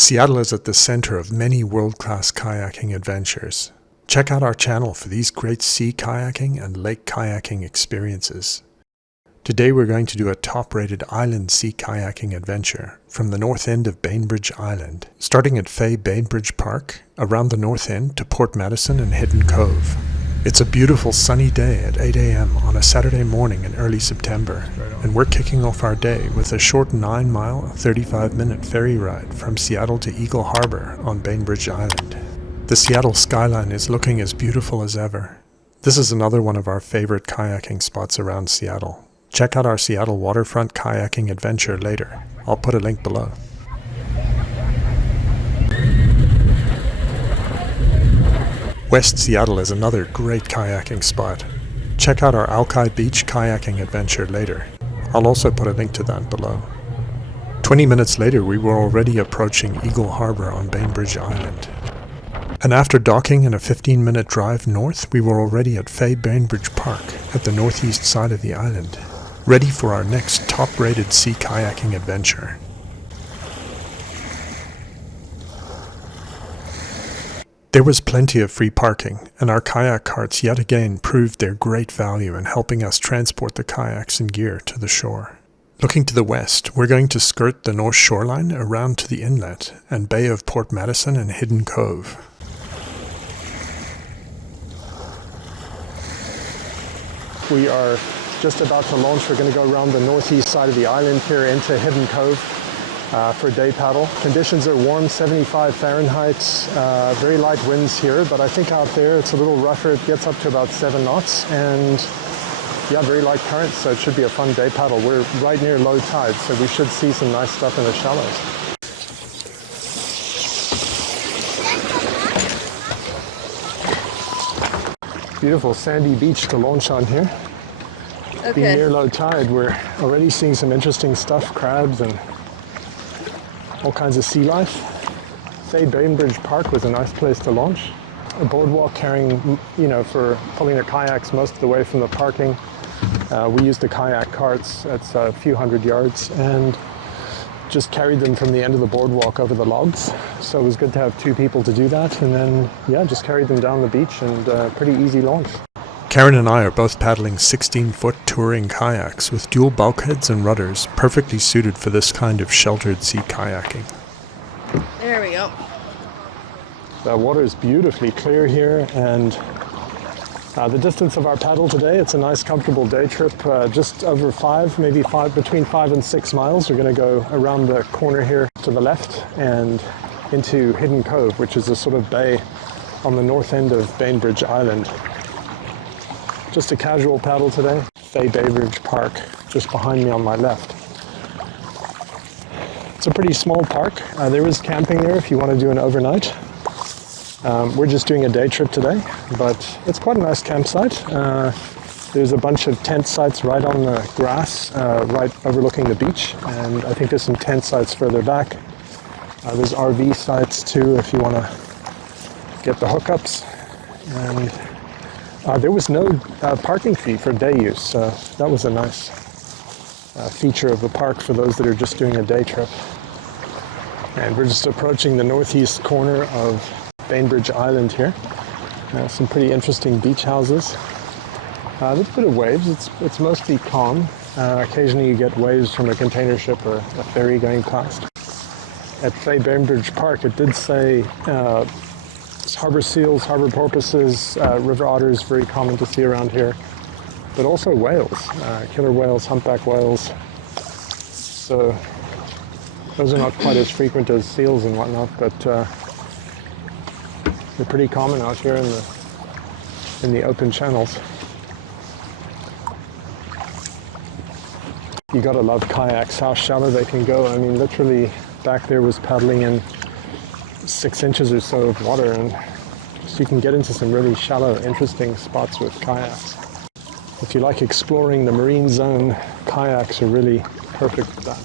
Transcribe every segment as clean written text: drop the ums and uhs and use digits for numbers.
Seattle is at the center of many world-class kayaking adventures. Check out our channel for these great sea kayaking and lake kayaking experiences. Today we're going to do a top-rated island sea kayaking adventure from the north end of Bainbridge Island, starting at Fay Bainbridge Park, around the north end to Port Madison and Hidden Cove. It's a beautiful sunny day at 8 a.m. on a Saturday morning in early September, and we're kicking off our day with a short 9-mile, 35-minute ferry ride from Seattle to Eagle Harbor on Bainbridge Island. The Seattle skyline is looking as beautiful as ever. This is another one of our favorite kayaking spots around Seattle. Check out our Seattle waterfront kayaking adventure later. I'll put a link below. West Seattle is another great kayaking spot. Check out our Alki Beach kayaking adventure later. I'll also put a link to that below. 20 minutes later, we were already approaching Eagle Harbor on Bainbridge Island. And after docking and a 15-minute drive north, we were already at Fay Bainbridge Park at the northeast side of the island, ready for our next top-rated sea kayaking adventure. There was plenty of free parking, and our kayak carts yet again proved their great value in helping us transport the kayaks and gear to the shore. Looking to the west, we're going to skirt the north shoreline around to the inlet and bay of Port Madison and Hidden Cove. We are just about to launch. We're going to go around the northeast side of the island here into Hidden Cove for a day paddle. Conditions are warm, 75 Fahrenheit, very light winds here, but I think out there it's a little rougher. It gets up to about 7 knots, and yeah, very light currents, so it should be a fun day paddle. We're right near low tide, so we should see some nice stuff in the shallows. Beautiful sandy beach to launch on here. Okay. Being near low tide, we're already seeing some interesting stuff, crabs and all kinds of sea life. Fay Bainbridge Park was a nice place to launch. A boardwalk carrying, for pulling the kayaks most of the way from the parking. We used the kayak carts, that's a few hundred yards, and just carried them from the end of the boardwalk over the logs. So it was good to have 2 people to do that, and then, yeah, just carried them down the beach, and pretty easy launch. Karen and I are both paddling 16-foot touring kayaks with dual bulkheads and rudders, perfectly suited for this kind of sheltered sea kayaking. There we go. The water is beautifully clear here, and the distance of our paddle today, it's a nice comfortable day trip, just over 5, maybe 5, between 5 and 6 miles. We're going to go around the corner here to the left and into Hidden Cove, which is a sort of bay on the north end of Bainbridge Island. Just a casual paddle today. Fay Bainbridge Park, just behind me on my left. It's a pretty small park. There is camping there if you want to do an overnight. We're just doing a day trip today, but it's quite a nice campsite. There's a bunch of tent sites right on the grass, right overlooking the beach, and I think there's some tent sites further back. There's RV sites too if you want to get the hookups. And there was no parking fee for day use, so that was a nice feature of the park for those that are just doing a day trip. And we're just approaching the northeast corner of Bainbridge Island here. Some pretty interesting beach houses. There's a bit of waves. It's mostly calm. Occasionally you get waves from a container ship or a ferry going past. At Fay Bainbridge Park, it did say harbor seals, harbor porpoises, river otters, very common to see around here, but also whales, killer whales, humpback whales. So those are not quite as frequent as seals and whatnot, but they're pretty common out here in the open channels. You gotta love kayaks, how shallow they can go. I mean, literally back there was paddling in 6 inches or so of water, and so you can get into some really shallow, interesting spots with kayaks. If you like exploring the marine zone, kayaks are really perfect for that.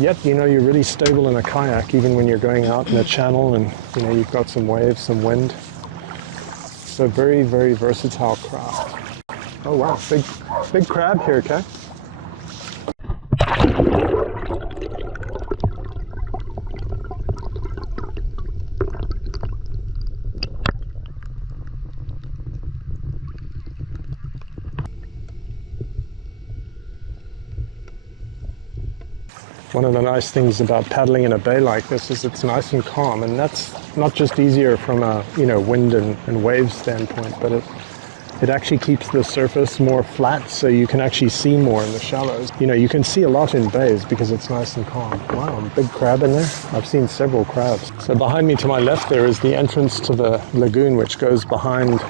Yet, you're really stable in a kayak even when you're going out in a channel and, you've got some waves, some wind. It's a very, very versatile craft. Oh wow, big crab here, Kay. One of the nice things about paddling in a bay like this is it's nice and calm, and that's not just easier from a wind and wave standpoint, but it actually keeps the surface more flat, so you can actually see more in the shallows. You can see a lot in bays because it's nice and calm. Wow, a big crab in there. I've seen several crabs. So behind me to my left there is the entrance to the lagoon, which goes behind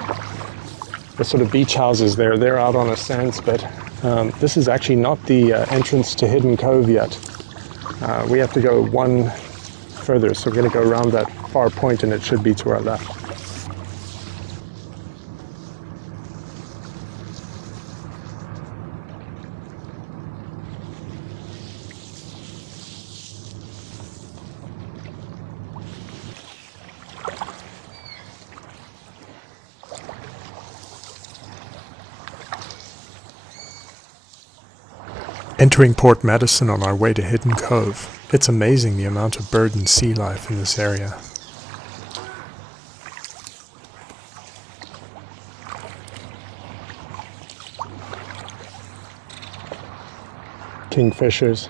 the sort of beach houses there. They're out on a sand spit. This is actually not the entrance to Hidden Cove yet. We have to go one further, so we're going to go around that far point and it should be to our left. Entering Port Madison on our way to Hidden Cove, it's amazing the amount of bird and sea life in this area. Kingfishers.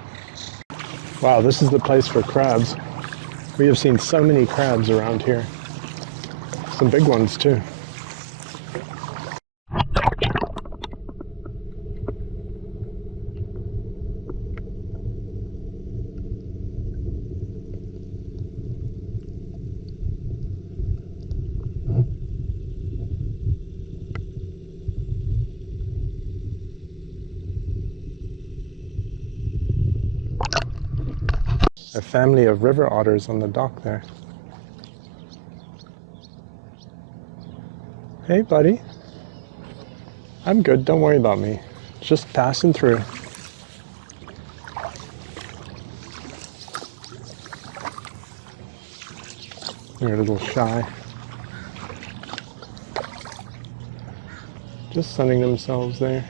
Wow, this is the place for crabs. We have seen so many crabs around here. Some big ones too. A family of river otters on the dock there. Hey buddy. I'm good, don't worry about me. Just passing through. They're a little shy. Just sunning themselves there.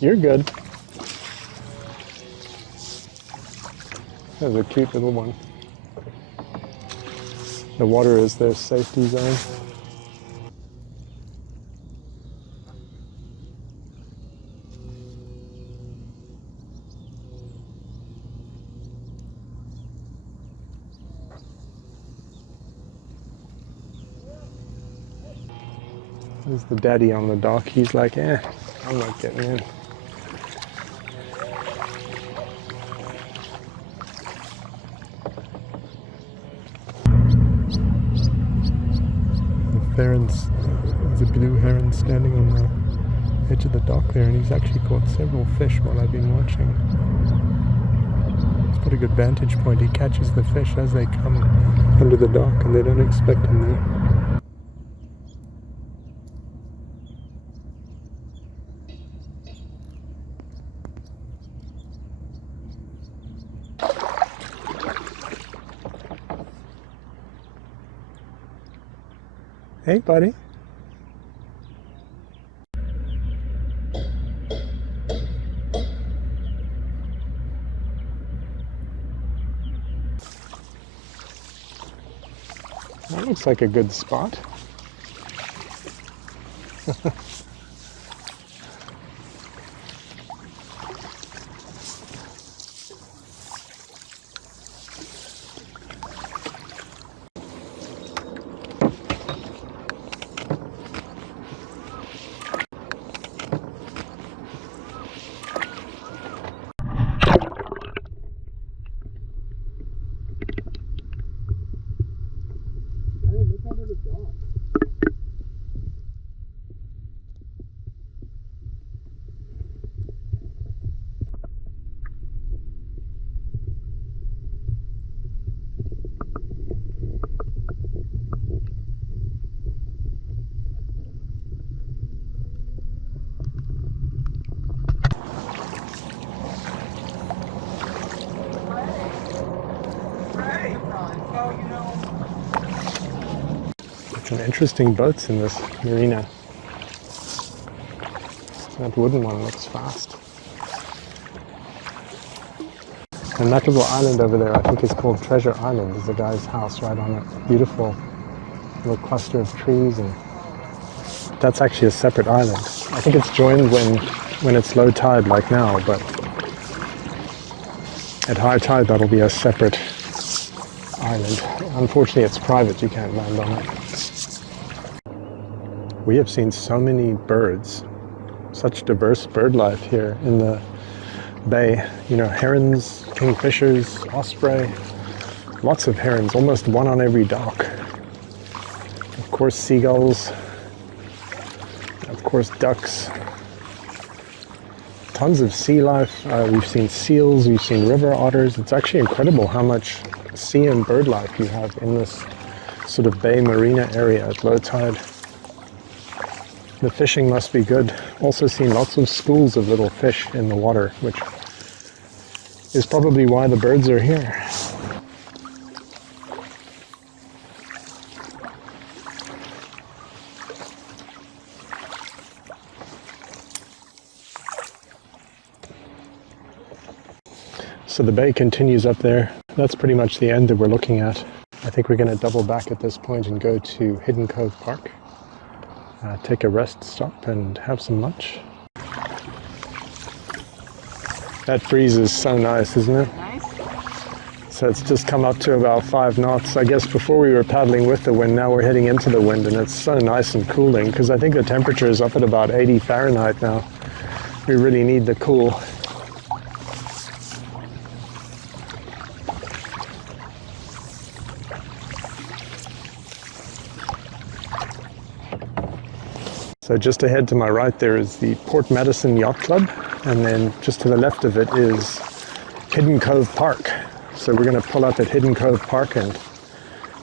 You're good. That's a cute little one. The water is their safety zone. There's the daddy on the dock. He's like, I'm not getting in. There's a blue heron standing on the edge of the dock there, and he's actually caught several fish while I've been watching. He's got a good vantage point. He catches the fish as they come under the dock, and they don't expect him there. Hey, buddy. That looks like a good spot. Some interesting boats in this marina. That wooden one looks fast. And that little island over there, I think it's called Treasure Island. There's a guy's house right on it. Beautiful little cluster of trees and that's actually a separate island. I think it's joined when it's low tide like now, but at high tide that'll be a separate island. Unfortunately it's private, you can't land on it. We have seen so many birds, such diverse bird life here in the bay. You know, herons, kingfishers, osprey, lots of herons, almost one on every dock. Of course seagulls, of course ducks, tons of sea life. We've seen seals, we've seen river otters. It's actually incredible how much sea and bird life you have in this sort of bay marina area at low tide. The fishing must be good. Also seen lots of schools of little fish in the water, which is probably why the birds are here. So the bay continues up there. That's pretty much the end that we're looking at. I think we're going to double back at this point and go to Hidden Cove Park. Take a rest stop and have some lunch. That breeze is so nice, isn't it? Nice. So it's just come up to about 5 knots. I guess before we were paddling with the wind, now we're heading into the wind, and it's so nice and cooling because I think the temperature is up at about 80 Fahrenheit now. We really need the cool. So just ahead to my right there is the Port Madison Yacht Club, and then just to the left of it is Hidden Cove Park. So we're going to pull up at Hidden Cove Park and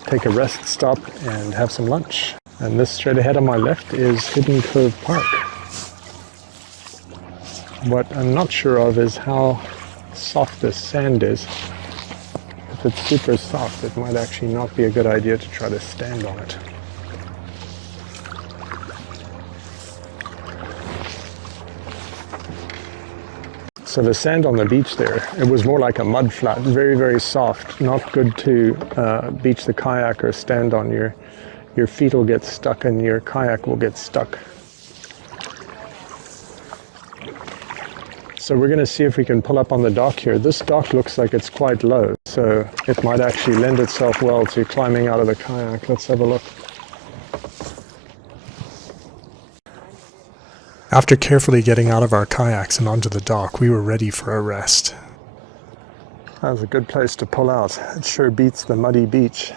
take a rest stop and have some lunch. And this straight ahead on my left is Hidden Cove Park. What I'm not sure of is how soft this sand is. If it's super soft, it might actually not be a good idea to try to stand on it. So the sand on the beach there, it was more like a mud flat, very, very soft, not good to beach the kayak or stand on. Your feet will get stuck and your kayak will get stuck. So we're going to see if we can pull up on the dock here. This dock looks like it's quite low, so it might actually lend itself well to climbing out of the kayak. Let's have a look. After carefully getting out of our kayaks and onto the dock, we were ready for a rest. That was a good place to pull out. It sure beats the muddy beach.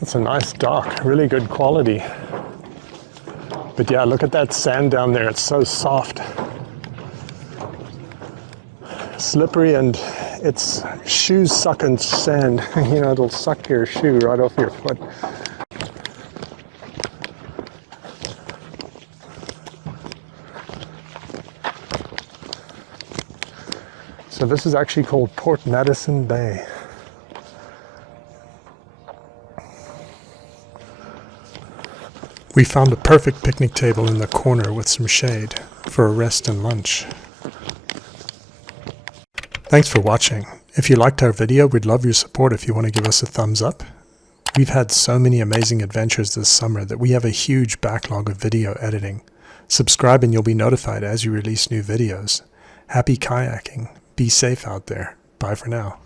It's a nice dock, really good quality. But yeah, look at that sand down there. It's so soft. Slippery, and it's shoe-sucking sand. You know, it'll suck your shoe right off your foot. So this is actually called Port Madison Bay. We found a perfect picnic table in the corner with some shade for a rest and lunch. Thanks for watching. If you liked our video, we'd love your support if you want to give us a thumbs up. We've had so many amazing adventures this summer that we have a huge backlog of video editing. Subscribe and you'll be notified as you release new videos. Happy kayaking. Be safe out there. Bye for now.